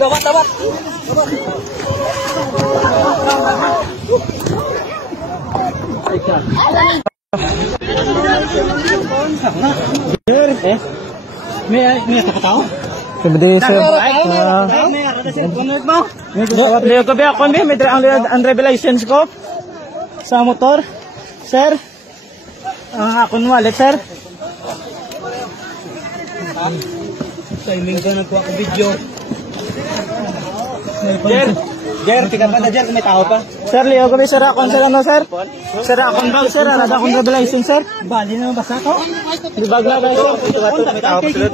Dapat. May katao? Kemudian Leo ko ba ako may driver license ko sa motor. Sir, ang akong wallet, sir. Sa iming ka nagkuha ko video. Jer, tika pa na dyan kung may tao pa. Sir, Leo ko ba sir akong sir ano, sir? Sir akong bag, sir. Arada akong driver license, sir. Bali na basa ko. Di bag na ba, sir? May tao pa, sir.